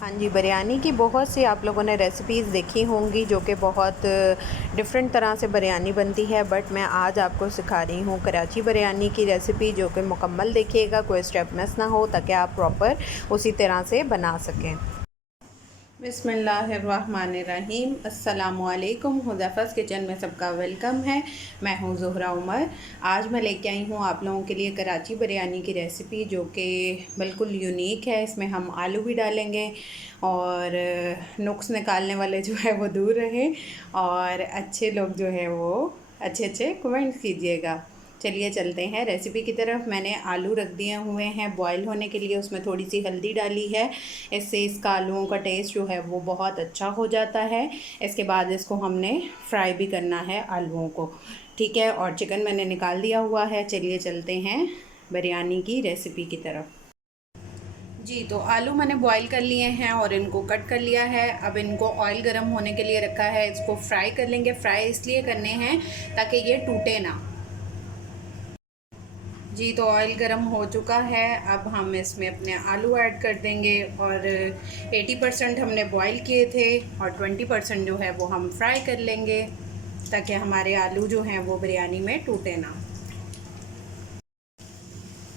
हाँ जी, बिरयानी की बहुत सी आप लोगों ने रेसिपीज़ देखी होंगी जो कि बहुत डिफरेंट तरह से बिरयानी बनती है, बट मैं आज आपको सिखा रही हूँ कराची बिरयानी की रेसिपी, जो कि मुकम्मल देखिएगा, कोई स्टेप मिस ना हो, ताकि आप प्रॉपर उसी तरह से बना सकें। बिस्मिल्लाहिर्रहमानिर्रहीम। अस्सलामुअलैकुम। हुज़ैफ़ा's किचन में सबका वेलकम है। मैं हूँ ज़ोहरा उमर। आज मैं लेके आई हूँ आप लोगों के लिए कराची बिरयानी की रेसिपी, जो कि बिल्कुल यूनिक है। इसमें हम आलू भी डालेंगे और नुक्स निकालने वाले जो है वो दूर रहें, और अच्छे लोग जो है वो अच्छे अच्छे कमेंट्स कीजिएगा। चलिए चलते हैं रेसिपी की तरफ। मैंने आलू रख दिए हुए हैं बॉईल होने के लिए, उसमें थोड़ी सी हल्दी डाली है, इससे इसका आलूओं का टेस्ट जो है वो बहुत अच्छा हो जाता है। इसके बाद इसको हमने फ्राई भी करना है आलूओं को, ठीक है। और चिकन मैंने निकाल दिया हुआ है। चलिए चलते हैं बिरयानी की रेसिपी की तरफ। जी, तो आलू मैंने बॉईल कर लिए हैं और इनको कट कर लिया है। अब इनको ऑयल गर्म होने के लिए रखा है, इसको फ्राई कर लेंगे। फ्राई इसलिए करने हैं ताकि ये टूटे ना। जी, तो ऑयल गरम हो चुका है। अब हम इसमें अपने आलू ऐड कर देंगे, और 80% हमने बॉईल किए थे और 20% जो है वो हम फ्राई कर लेंगे, ताकि हमारे आलू जो हैं वो बिरयानी में टूटे ना।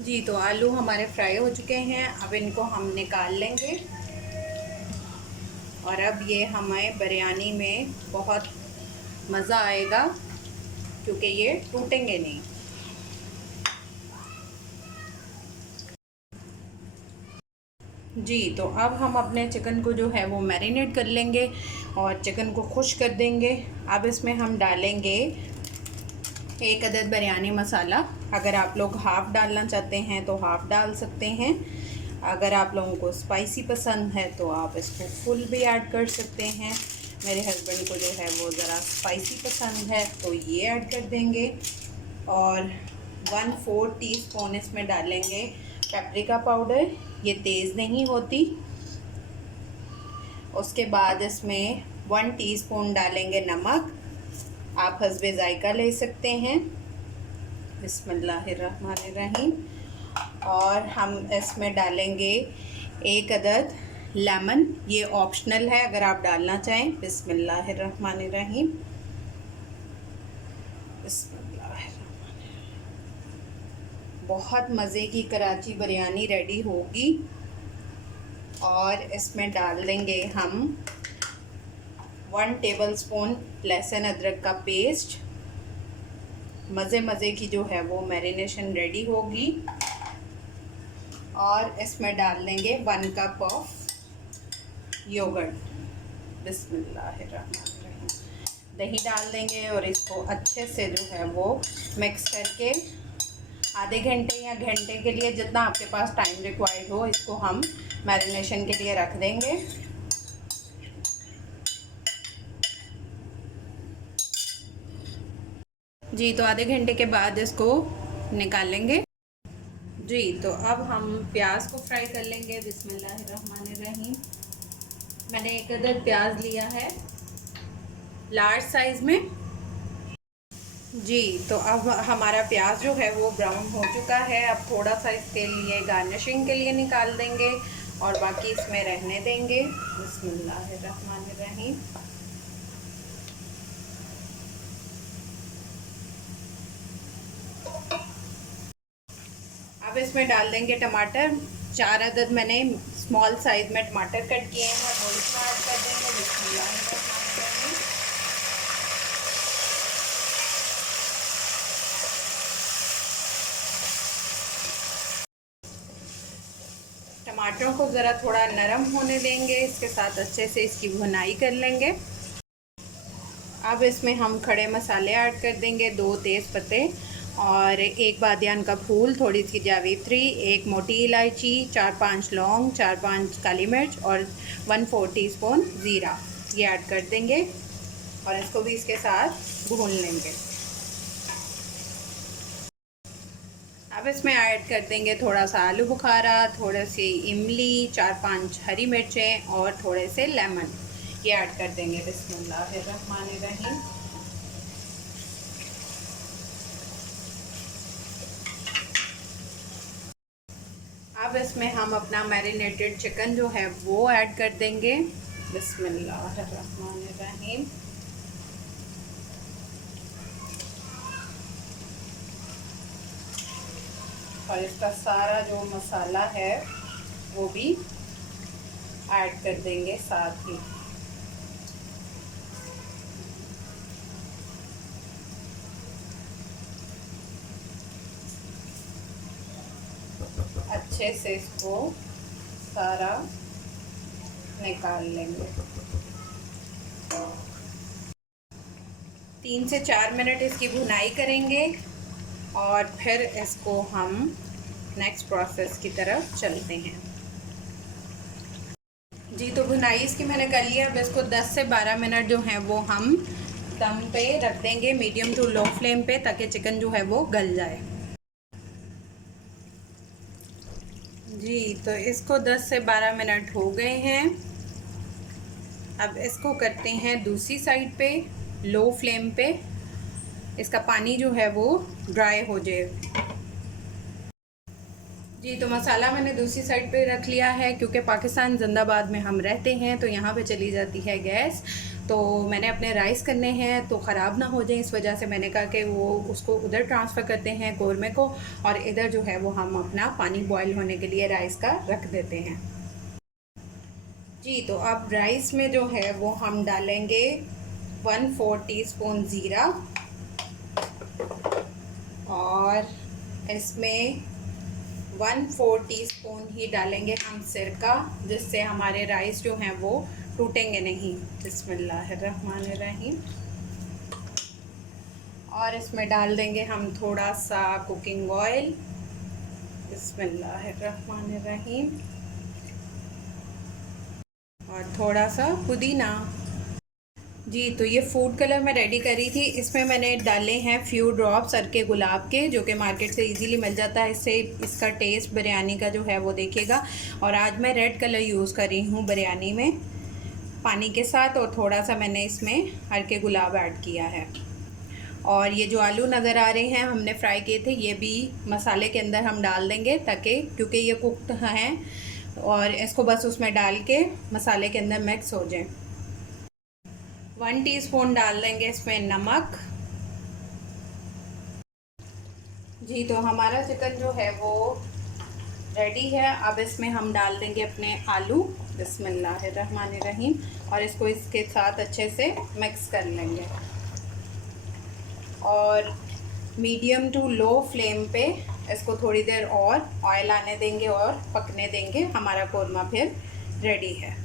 जी, तो आलू हमारे फ्राई हो चुके हैं। अब इनको हम निकाल लेंगे, और अब ये हमें बिरयानी में बहुत मज़ा आएगा, क्योंकि ये टूटेंगे नहीं। जी, तो अब हम अपने चिकन को जो है वो मैरिनेट कर लेंगे और चिकन को खुश कर देंगे। अब इसमें हम डालेंगे 1 अदद बिरयानी मसाला। अगर आप लोग हाफ़ डालना चाहते हैं तो हाफ़ डाल सकते हैं। अगर आप लोगों को स्पाइसी पसंद है तो आप इसको फुल भी ऐड कर सकते हैं। मेरे हस्बैंड को जो है वो ज़रा स्पाइसी पसंद है, तो ये ऐड कर देंगे। और 1/4 टीस्पून इसमें डालेंगे पेपरिका पाउडर, ये तेज़ नहीं होती। उसके बाद इसमें 1 टीस्पून डालेंगे नमक, आप हस्बे ज़ायका ले सकते हैं। बिस्मिल्लाहिर्रहमानिर्रहीम। और हम इसमें डालेंगे 1 अदद लेमन, ये ऑप्शनल है अगर आप डालना चाहें। बिस्मिल्लाहिर्रहमानिर्रहीम। बहुत मज़े की कराची बिरयानी रेडी होगी। और इसमें डाल देंगे हम 1 टेबलस्पून लहसुन अदरक का पेस्ट। मज़े की जो है वो मैरिनेशन रेडी होगी। और इसमें डाल देंगे 1 कप ऑफ योगर्ट। बिस्मिल्लाहिर्रहमानिर्रहीम। दही डाल देंगे और इसको अच्छे से जो है वो मिक्स करके आधे घंटे या घंटे के लिए, जितना आपके पास टाइम रिक्वायर्ड हो, इसको हम मैरिनेशन के लिए रख देंगे। जी, तो आधे घंटे के बाद इसको निकालेंगे। जी, तो अब हम प्याज को फ्राई कर लेंगे। बिस्मिल्लाहिर्रहमानिर्रहीम। मैंने 1 अदद प्याज लिया है लार्ज साइज़ में। जी, तो अब हमारा प्याज जो है वो ब्राउन हो चुका है। अब थोड़ा सा इसके लिए गार्निशिंग के लिए निकाल देंगे और बाकी इसमें रहने देंगे। बिस्मिल्लाहिर्रहमानिर्रहीम। अब इसमें डाल देंगे टमाटर। 4 अदद मैंने स्मॉल साइज़ में टमाटर कट किए हैं, वो इसमें ऐड कर देंगे। बिस्मिल्लाहिर्रहमानिर्रहीम। टमाटरों को ज़रा थोड़ा नरम होने देंगे, इसके साथ अच्छे से इसकी भुनाई कर लेंगे। अब इसमें हम खड़े मसाले ऐड कर देंगे। 2 तेज़ पत्ते और 1 बादियान का फूल, थोड़ी सी जावित्री, 1 मोटी इलायची, 4-5 लौंग, 4-5 काली मिर्च और 1/4 टीस्पून ज़ीरा, ये ऐड कर देंगे और इसको भी इसके साथ भून लेंगे। अब इसमें ऐड कर देंगे थोड़ा सा आलू बुखारा, थोड़ी सी इमली, 4-5 हरी मिर्चें और थोड़े से लेमन, ये ऐड कर देंगे। बिस्मिल्लाहिर्रहमानिर्रहीम। अब अब इसमें हम अपना मैरिनेटेड चिकन जो है वो ऐड कर देंगे। बिस्मिल्लाहिर्रहमानिर्रहीम। और इसका सारा जो मसाला है वो भी ऐड कर देंगे साथ ही। अच्छे से इसको सारा निकाल लेंगे। 3 से 4 मिनट इसकी भुनाई करेंगे और फिर इसको हम नेक्स्ट प्रोसेस की तरफ चलते हैं। जी, तो भुनाई इसकी मैंने कर लिया। अब इसको 10 से 12 मिनट जो है वो हम दम पे रख देंगे, मीडियम टू लो फ्लेम पे, ताकि चिकन जो है वो गल जाए। जी, तो इसको 10 से 12 मिनट हो गए हैं। अब इसको करते हैं दूसरी साइड पे, लो फ्लेम पे। इसका पानी जो है वो ड्राई हो जाए। जी, तो मसाला मैंने दूसरी साइड पे रख लिया है, क्योंकि पाकिस्तान जिंदाबाद में हम रहते हैं तो यहाँ पे चली जाती है गैस। तो मैंने अपने राइस करने हैं तो ख़राब ना हो जाए, इस वजह से मैंने कहा कि वो उसको उधर ट्रांसफ़र करते हैं कौरमे को, और इधर जो है वो हम अपना पानी बॉयल होने के लिए राइस का रख देते हैं। जी, तो अब राइस में जो है वो हम डालेंगे 1/4 टीस्पून ज़ीरा, और इसमें 1/4 टीस्पून ही डालेंगे हम सिरका, जिससे हमारे राइस जो हैं वो टूटेंगे नहीं। बिस्मिल्लाहिर्रहमानिर्रहीम। और इसमें डाल देंगे हम थोड़ा सा कुकिंग ऑयल। बिस्मिल्लाहिर्रहमानिर्रहीम। और थोड़ा सा पुदीना। जी, तो ये फूड कलर मैं रेडी करी थी। इसमें मैंने डाले हैं फ्यू ड्रॉप्स अरके गुलाब के, जो कि मार्केट से इजीली मिल जाता है। इससे इसका टेस्ट बिरयानी का जो है वो देखिएगा। और आज मैं रेड कलर यूज़ कर रही हूँ बिरयानी में, पानी के साथ। और थोड़ा सा मैंने इसमें अरके गुलाब ऐड किया है। और ये जो आलू नज़र आ रहे हैं हमने फ्राई किए थे, ये भी मसाले के अंदर हम डाल देंगे, ताकि क्योंकि ये कुक्ड हैं, और इसको बस उसमें डाल के मसाले के अंदर मिक्स हो जाए। 1 टीस्पून डाल देंगे इसमें नमक। जी, तो हमारा चिकन जो है वो रेडी है। अब इसमें हम डाल देंगे अपने आलू। बिस्मिल्लाहिर्रहमानिर्रहीम। और इसको इसके साथ अच्छे से मिक्स कर लेंगे, और मीडियम टू लो फ्लेम पे इसको थोड़ी देर और ऑयल आने देंगे और पकने देंगे। हमारा कोरमा फिर रेडी है।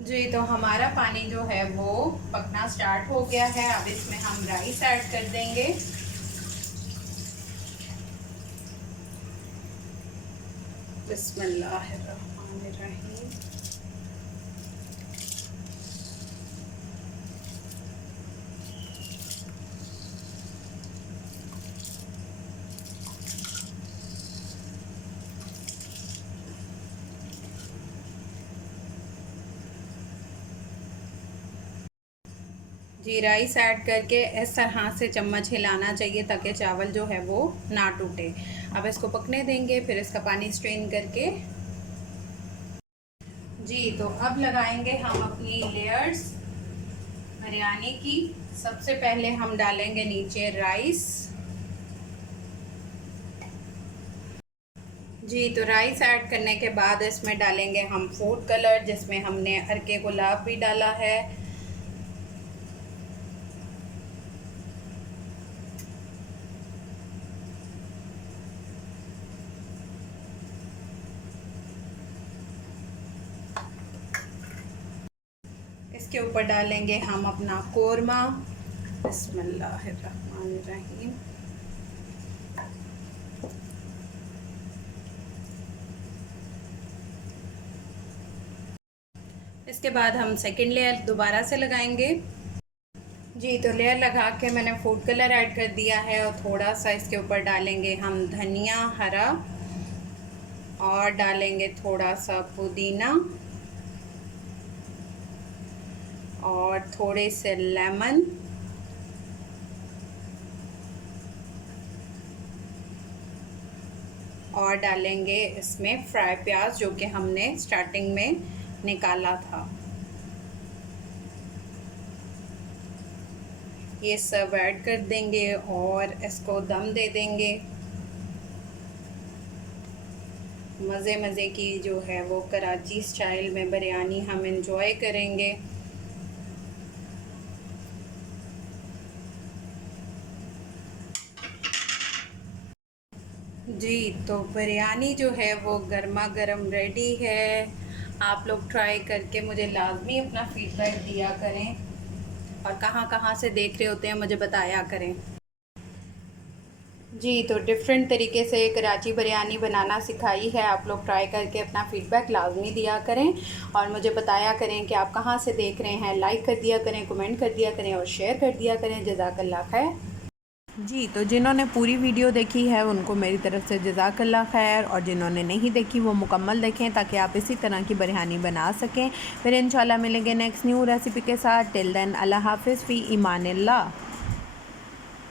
जी, तो हमारा पानी जो है वो पकना स्टार्ट हो गया है। अब इसमें हम राइस ऐड कर देंगे। बिस्मिल्लाहिर्रहमानिर्रहीम। जी, राइस ऐड करके इस तरह से चम्मच हिलाना चाहिए, ताकि चावल जो है वो ना टूटे। अब इसको पकने देंगे, फिर इसका पानी स्ट्रेन करके। जी, तो अब लगाएंगे हम अपनी लेयर्स बिरयानी की। सबसे पहले हम डालेंगे नीचे राइस। जी, तो राइस ऐड करने के बाद इसमें डालेंगे हम फूड कलर, जिसमें हमने अरके गुलाब भी डाला है। इसके ऊपर डालेंगे हम अपना कोरमा। बिस्मिल्लाहिर्रहमानिर्रहीम। इसके बाद हम सेकंड लेयर दोबारा से लगाएंगे। जी, तो लेयर लगा के मैंने फूड कलर ऐड कर दिया है, और थोड़ा सा इसके ऊपर डालेंगे हम धनिया हरा, और डालेंगे थोड़ा सा पुदीना, और थोड़े से लेमन, और डालेंगे इसमें फ्राई प्याज जो कि हमने स्टार्टिंग में निकाला था। ये सब ऐड कर देंगे और इसको दम दे देंगे। मज़े मज़े की जो है वो कराची स्टाइल में बिरयानी हम एंजॉय करेंगे। जी, तो बिरयानी जो है वो गर्मा गर्म रेडी है। आप लोग ट्राई करके मुझे लाजमी अपना फ़ीडबैक दिया करें और कहाँ कहाँ से देख रहे होते हैं मुझे बताया करें। जी, तो डिफरेंट तरीके से कराची बिरयानी बनाना सिखाई है। आप लोग ट्राई करके अपना फ़ीडबैक लाजमी दिया करें और मुझे बताया करें कि आप कहाँ से देख रहे हैं। लाइक कर दिया करें, कमेंट कर दिया करें और शेयर कर दिया करें। जज़ाकल्लाह खैर। जी, तो जिन्होंने पूरी वीडियो देखी है उनको मेरी तरफ़ से जज़ाकल्लाह खैर, और जिन्होंने नहीं देखी वो मुकम्मल देखें ताकि आप इसी तरह की बिरयानी बना सकें। फिर इंशाल्लाह मिलेंगे नेक्स्ट न्यू रेसिपी के साथ। टिल देन अल्लाह हाफ़िज़ फ़ी ईमानिल्लाह।